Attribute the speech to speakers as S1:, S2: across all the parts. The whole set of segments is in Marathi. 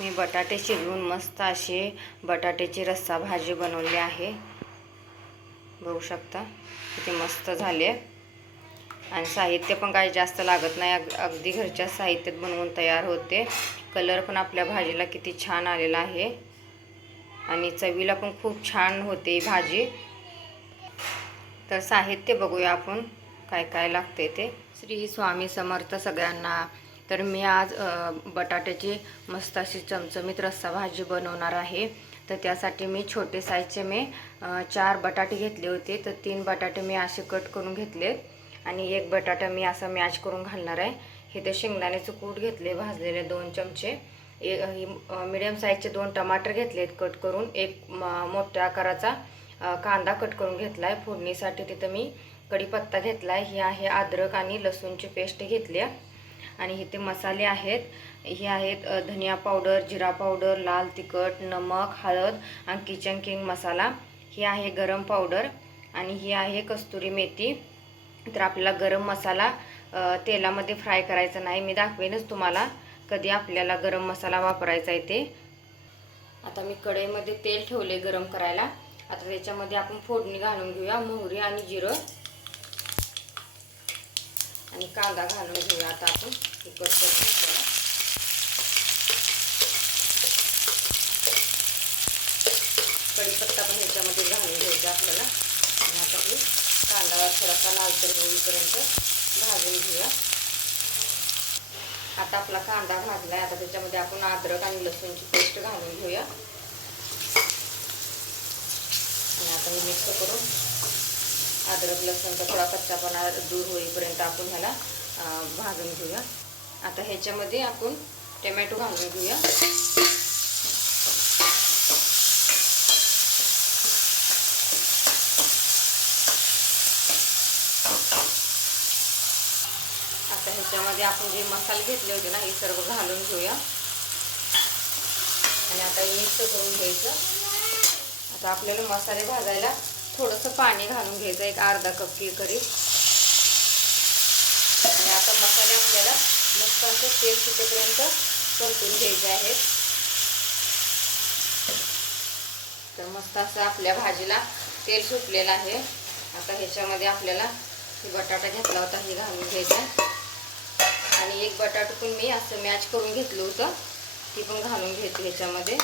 S1: मी बटाटे शिजवून मस्त अशी बटाट्याची रस्सा भाजी बनवली आहे. बघू शकता किती मस्त झाले आणि साहित्य पण काही जास्त लागत नाही. अग अगदी घरच्या साहित्यात बनवून तयार होते. कलर पण आपल्या भाजीला किती छान आलेला आहे. आणि चवीला पण खूप छान होते ही भाजी. तर साहित्य बघूया आपण काय काय लागते ते. श्री स्वामी समर्थ सगळ्यांना तर मी आज बटाट्याची मस्त अशी चमचमीत रस्सा भाजी बनवणार आहे. तर त्यासाठी मी छोटे साईजचे मी चार बटाटे घेतले होते. तर तीन बटाटे मी असे कट करून घेतलेत आणि एक बटाटा मी असा मॅच करून घालणार आहे. हे ते शेंगदाण्याचं कूट घेतले भाजलेले दोन चमचे. एक मिडियम साईजचे दोन टमाटर घेतलेत कट करून. एक म- मोठ्या आकाराचा कांदा कट करून घेतला आहे फोडणीसाठी तिथं मी कढीपत्ता घेतला आहे ही आहे अद्रक आणि लसूणची पेस्ट घेतली आहे. आणि इथे मसाले आहेत. हे आहेत धनिया पावडर जिरा पावडर लाल तिखट नमक हळद आणि किचन किंग मसाला. हे आहे गरम पावडर आणि ही आहे कस्तुरी मेथी. तर आपल्याला गरम मसाला तेलामध्ये फ्राय करायचा नाही. मी दाखवेनच तुम्हाला कधी आपल्याला गरम मसाला वापरायचा आहे ते. आता मी कढईमध्ये तेल ठेवले गरम करायला. आता त्याच्यामध्ये आपण फोडणी घालून घेऊया. मोहरी आणि जिरं. आणि कांदा घालून घेऊया आता आपण. कुकर कढीपत्ता पण ह्याच्यामध्ये घालून घ्यायचा आपल्याला. आणि आता कांदा थोडासा लालसर होईपर्यंत भाजून घेऊया. आता आपला कांदा भाजलाय आता त्याच्यामध्ये आपण अद्रक आणि लसूणची पेस्ट घालून घेऊया. आणि आता हे मिक्स करून अद्रक लसूणचा थोडा कच्चापणा दूर होईपर्यंत आपण ह्याला भाजून घेऊया. आता ह्याच्यामध्ये आपण टोमॅटो घालून घेऊया. आता ह्याच्यामध्ये आपण जे मसाले घेतले होते ना हे सर्व घालून घेऊया. आणि आता मिक्स करून घ्यायचं. आता आपल्याला मसाले भाजायला थोडंसं पाणी घालून घ्यायचं एक अर्धा कप करीब. करीत मसाले आपल्याला मस्त असं तेल सुटेपर्यंत परतून घ्यायचे आहेत. तर मस्त असं आपल्या भाजीला तेल सुटलेलं आहे. आता ह्याच्यामध्ये आपल्याला बटाटा घेतला होता हे घालून घ्यायचा आणि एक बटाटो पण मी असं मॅच करून घेतलं होतं. ती पण घालून घेते ह्याच्यामध्ये.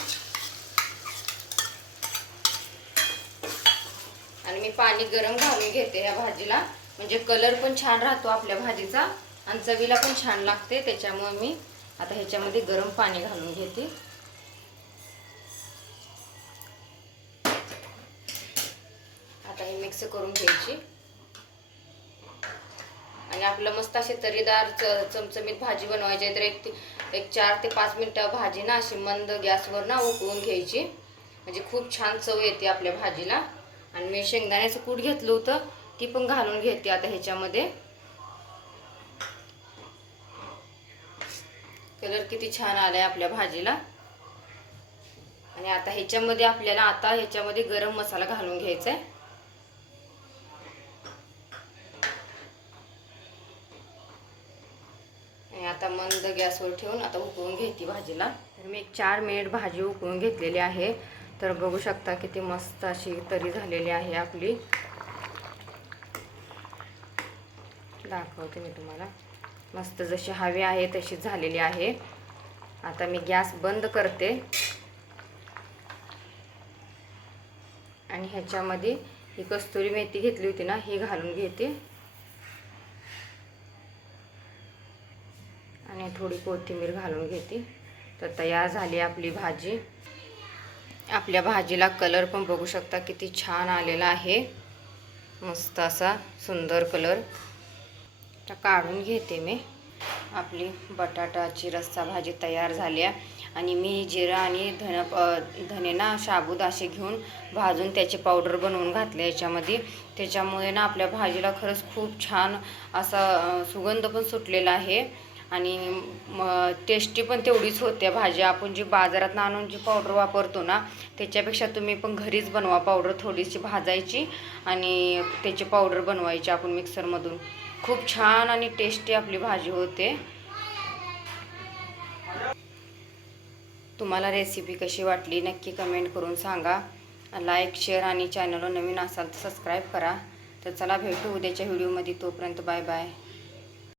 S1: आणि मी पाणी गरम घालून घेते ह्या भाजीला. म्हणजे कलर पण छान राहतो आपल्या भाजीचा. आणि चवीला पण छान लागते त्याच्यामुळे मी आता ह्याच्यामध्ये गरम पाणी घालून घेते. आता हे मिक्स करून घ्यायची. आणि आपलं मस्त असे तरीदार च चमचमीत भाजी बनवायची आहे तर एक ते- एक चार ते पाच मिनटं भाजी ना अशी मंद गॅसवर ना उकळून घ्यायची. म्हणजे खूप छान चव येते आपल्या भाजीला. आणि मी शेंगदाण्याचं कूट घेतलं होतं ती पण घालून घेते आता ह्याच्यामध्ये. कलर किती छान आला आहे आपल्या भाजीला. आणि आता ह्याच्यामध्ये आपल्याला आता ह्याच्यामध्ये गरम मसाला घालून घ्यायचा आहे आणि आता मंद गॅसवर ठेवून आता उकळून घेते भाजीला. तर मी एक चार मिनिट भाजी उकळून घेतलेली आहे. तर बघू शकता किती मस्त अशी तरी झालेली आहे आपली. दाखवते मी तुम्हाला. मस्त जशी हवी आहे तशी झालेली आहे. आता मी गॅस बंद करते. आणि ह्याच्यामध्ये ही कस्तुरी मेथी घेतली होती ना ही घालून घेते. आणि थोडी कोथिंबीर घालून घेते. तर तयार झाली आपली भाजी. आपल्या भाजीला कलर पण बघू शकता किती छान आलेला आहे. मस्त असा सुंदर कलर. तर काढून घेते मी. आपली बटाटाची रस्सा भाजी तयार झाली आहे. आणि मी जिरा आणि धन धने ना शाबूत असे घेऊन भाजून त्याची पावडर बनवून घातले याच्यामध्ये. त्याच्यामुळे ना आपल्या भाजीला खरंच खूप छान असा सुगंध पण सुटलेला आहे. आणि टेस्टी पण तेवढीच होते भाजी. आपण जी बाजारात आणून जी पावडर वापरतो ना त्याच्यापेक्षा तुम्ही पण घरीच बनवा पावडर थोडीशी भाजायची आणि त्याची पावडर बनवायची आपण मिक्सरमधून. खूप छान आणि टेस्टी आपली भाजी होते. तुम्हाला रेसिपी कशी वाटली नक्की कमेंट करून सांगा. लाईक शेअर आणि चॅनलवर नवीन असाल तर सबस्क्राईब करा. तर चला भेटू उद्याच्या व्हिडिओमध्ये तोपर्यंत बाय बाय